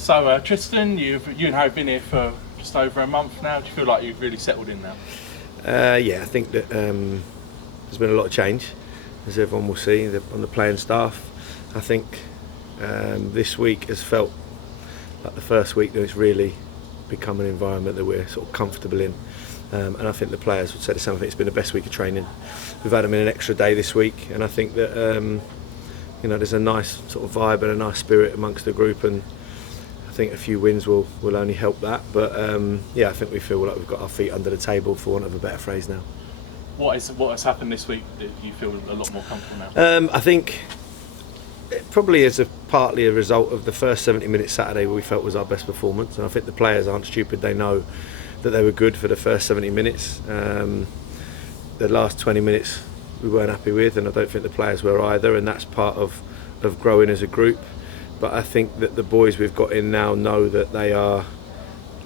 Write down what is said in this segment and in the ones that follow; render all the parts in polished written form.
So Tristan, you and Harry have been here for just over a month now. Do you feel like you've really settled in now? Yeah, I think that there's been a lot of change, as everyone will see, on the playing staff. I think this week has felt like the first week that it's really become an environment that we're sort of comfortable in. And I think the players would say the same. I think it's been the best week of training. We've had them in an extra day this week, and I think that there's a nice sort of vibe and a nice spirit amongst the group, and I think a few wins will only help that. But I think we feel like we've got our feet under the table, for want of a better phrase now. What has happened this week that you feel a lot more comfortable now? I think it probably is partly a result of the first 70 minutes Saturday we felt was our best performance, and I think the players aren't stupid. They know that they were good for the first 70 minutes. The last 20 minutes we weren't happy with, and I don't think the players were either, and that's part of growing as a group. But I think that the boys we've got in now know that they are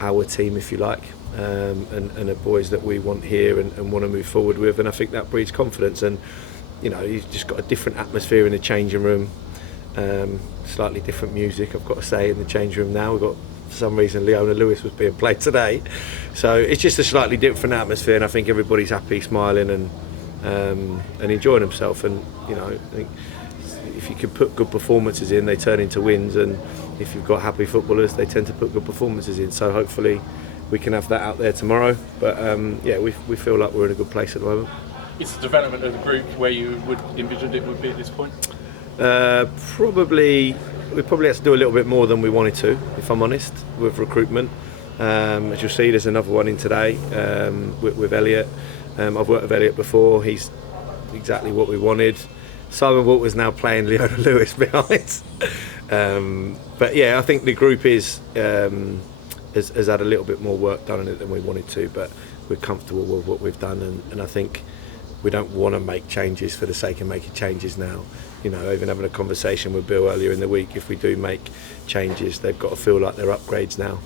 our team, if you like, and the boys that we want here and want to move forward with, and I think that breeds confidence. And you've just got a different atmosphere in the changing room, slightly different music, I've got to say, in the changing room now. We've got, for some reason, Leona Lewis was being played today, so it's just a slightly different atmosphere, and I think everybody's happy, smiling, and enjoying themselves. And I think if you can put good performances in, they turn into wins, and if you've got happy footballers, they tend to put good performances in. So hopefully we can have that out there tomorrow. But we feel like we're in a good place at the moment. Is the development of the group where you would envision it would be at this point? We probably have to do a little bit more than we wanted to, if I'm honest, with recruitment. As you'll see, there's another one in today with Elliot. I've worked with Elliot before. He's exactly what we wanted. Simon Walter's now playing Leona Lewis behind. But yeah, I think the group has had a little bit more work done on it than we wanted to, but we're comfortable with what we've done, and I think we don't want to make changes for the sake of making changes now. Even having a conversation with Bill earlier in the week, if we do make changes, they've got to feel like they're upgrades now,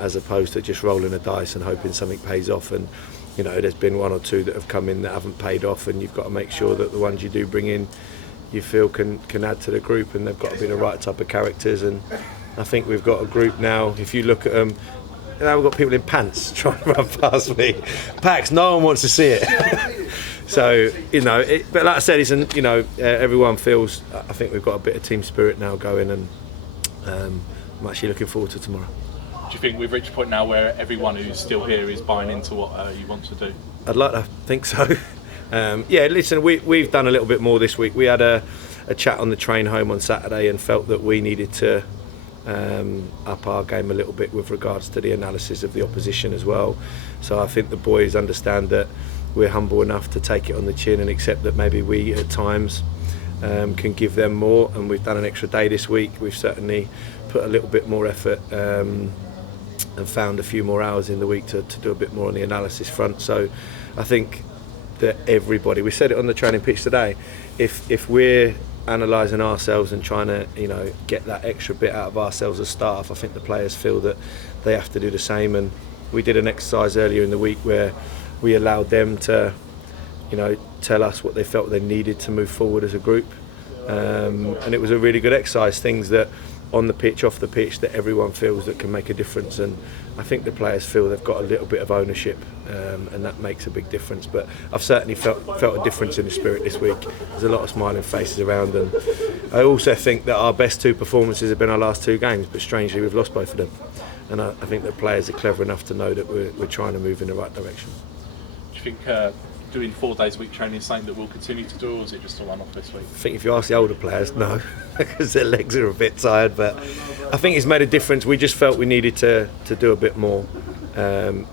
as opposed to just rolling a dice and hoping something pays off. And there's been one or two that have come in that haven't paid off, and you've got to make sure that the ones you do bring in, you feel can add to the group, and they've got to be the right type of characters. And I think we've got a group now, if you look at them, now we've got people in pants trying to run past me. Pax, no one wants to see it. So, but like I said, everyone feels, I think we've got a bit of team spirit now going, and I'm actually looking forward to tomorrow. Do you think we've reached a point now where everyone who's still here is buying into what you want to do? I'd like to think so. Listen, we've done a little bit more this week. We had a chat on the train home on Saturday and felt that we needed to up our game a little bit with regards to the analysis of the opposition as well. So I think the boys understand that we're humble enough to take it on the chin and accept that maybe we at times can give them more, and we've done an extra day this week. We've certainly put a little bit more effort and found a few more hours in the week to do a bit more on the analysis front. So I think that everybody, we said it on the training pitch today, if we're analysing ourselves and trying to get that extra bit out of ourselves as staff, I think the players feel that they have to do the same. And we did an exercise earlier in the week where we allowed them to tell us what they felt they needed to move forward as a group, and it was a really good exercise, things that on the pitch, off the pitch, that everyone feels that can make a difference. And I think the players feel they've got a little bit of ownership, and that makes a big difference. But I've certainly felt a difference in the spirit this week. There's a lot of smiling faces around, and I also think that our best two performances have been our last two games, but strangely we've lost both of them. And I think the players are clever enough to know that we're trying to move in the right direction. Do you think doing 4 days a week training is something that we'll continue to do, or is it just a one-off this week? I think if you ask the older players, no, because their legs are a bit tired, but I think it's made a difference. We just felt we needed to do a bit more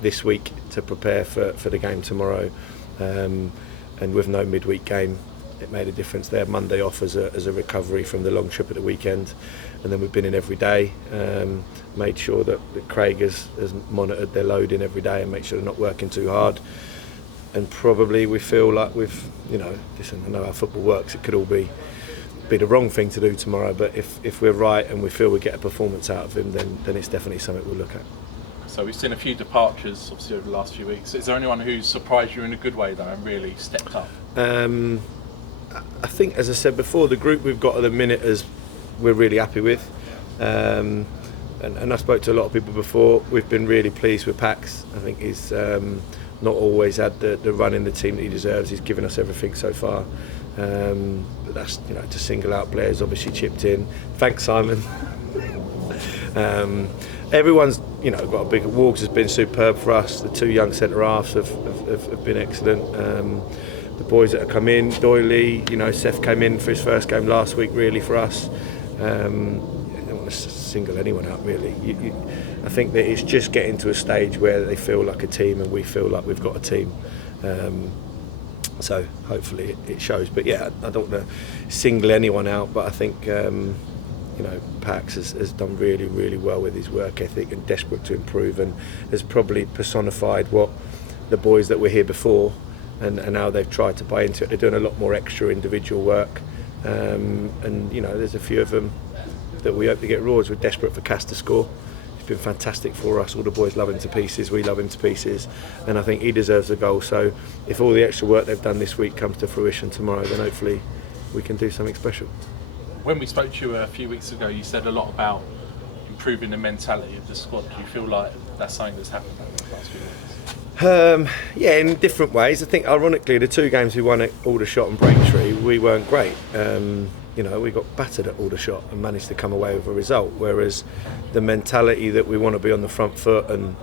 this week to prepare for the game tomorrow, and with no midweek game, it made a difference there. Monday off as a recovery from the long trip at the weekend, and then we've been in every day, made sure that Craig has monitored their loading every day and make sure they're not working too hard. And probably we feel like listen, I know how football works, it could all be the wrong thing to do tomorrow, but if we're right and we feel we get a performance out of him, then it's definitely something we'll look at. So we've seen a few departures obviously over the last few weeks. Is there anyone who's surprised you in a good way though and really stepped up? I think, as I said before, the group we've got at the minute we're really happy with. and I spoke to a lot of people before. We've been really pleased with Pax. I think he's not always had the run in the team that he deserves. He's given us everything so far. But that's, to single out Blair's obviously chipped in. Thanks, Simon. Everyone's got a big. Wargs has been superb for us. The 2 young centre halves have been excellent. The boys that have come in, Doyley, Seth came in for his first game last week, really for us. I don't want to single anyone out really. I think that it's just getting to a stage where they feel like a team and we feel like we've got a team. So hopefully it shows. But yeah, I don't want to single anyone out, but I think Pax has done really, really well with his work ethic and desperate to improve, and has probably personified what the boys that were here before and how they've tried to buy into it. They're doing a lot more extra individual work, and there's a few of them that we hope to get rewards. We're desperate for Cass to score. He's been fantastic for us. All the boys love him to pieces. We love him to pieces, and I think he deserves a goal. So if all the extra work they've done this week comes to fruition tomorrow, then hopefully we can do something special. When we spoke to you a few weeks ago, you said a lot about improving the mentality of the squad. Do you feel like that's something that's happened over the last few weeks? Yeah, in different ways. I think, ironically, the 2 games we won at Aldershot and Braintree, we weren't great. We got battered at Aldershot and managed to come away with a result. Whereas the mentality that we want to be on the front foot and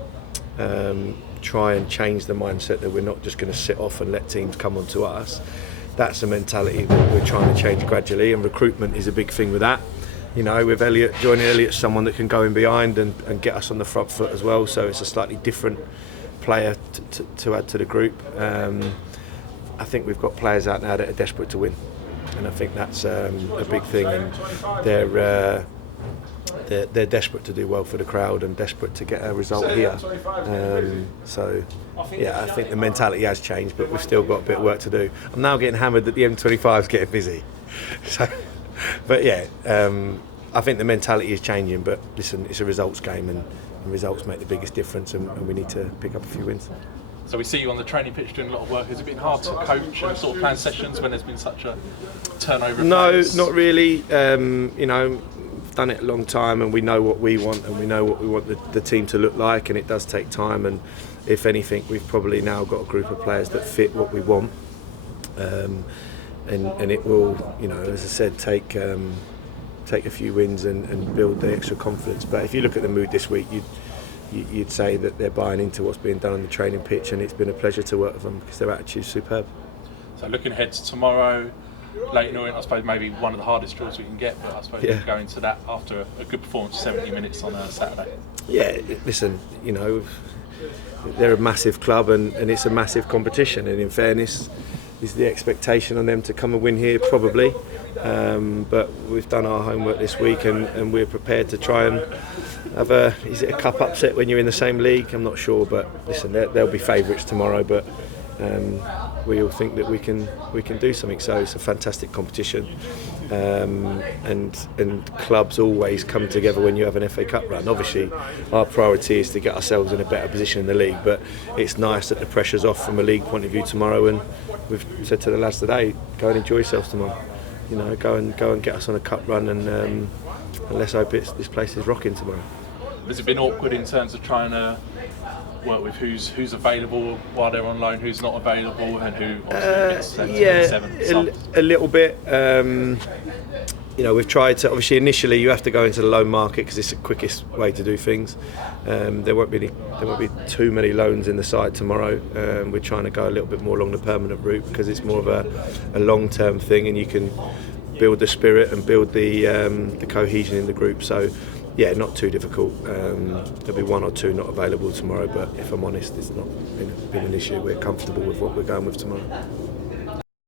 try and change the mindset that we're not just going to sit off and let teams come onto us. That's a mentality that we're trying to change gradually, and recruitment is a big thing with that. With Elliot, joining Elliot's someone that can go in behind and get us on the front foot as well, so it's a slightly different player to add to the group. I think we've got players out now that are desperate to win, and I think that's a big thing, and they're desperate to do well for the crowd and desperate to get a result here. I think the mentality has changed, but we've still got a bit of work to do. I'm now getting hammered that the M25 is getting busy. I think the mentality is changing, but listen, it's a results game, and results make the biggest difference, and we need to pick up a few wins. So we see you on the training pitch doing a lot of work. Has it been hard to coach and sort of plan sessions when there's been such a turnover? No, not really. Done it a long time, and we know what we want, and we know what we want the team to look like, and it does take time, and if anything we've probably now got a group of players that fit what we want, and it will, as I said, take a few wins and build the extra confidence. But if you look at the mood this week, you'd say that they're buying into what's being done on the training pitch, and it's been a pleasure to work with them because their attitude's superb. So looking ahead to tomorrow, Leighton Orient, I suppose maybe one of the hardest draws we can get, but I suppose we can go into that after a good performance, 70 minutes on a Saturday. Yeah, listen, they're a massive club, and it's a massive competition, and in fairness, is the expectation on them to come and win here? Probably, but we've done our homework this week, and we're prepared to try and have is it a cup upset when you're in the same league? I'm not sure, but listen, they'll be favourites tomorrow, but we all think that we can do something. So it's a fantastic competition, and clubs always come together when you have an FA Cup run. Obviously our priority is to get ourselves in a better position in the league, but it's nice that the pressure's off from a league point of view tomorrow, and we've said to the lads today, go and enjoy yourselves tomorrow. Go and get us on a cup run, and let's hope this place is rocking tomorrow. Has it been awkward in terms of trying to work with who's available while they're on loan, who's not available, and who obviously gets 7? A little bit. We've tried to, obviously initially you have to go into the loan market because it's the quickest way to do things. There won't be too many loans in the side tomorrow. We're trying to go a little bit more along the permanent route because it's more of a long-term thing, and you can build the spirit and build the cohesion in the group. So yeah, not too difficult. There'll be 1 or 2 not available tomorrow, but if I'm honest, it's not been an issue. We're comfortable with what we're going with tomorrow.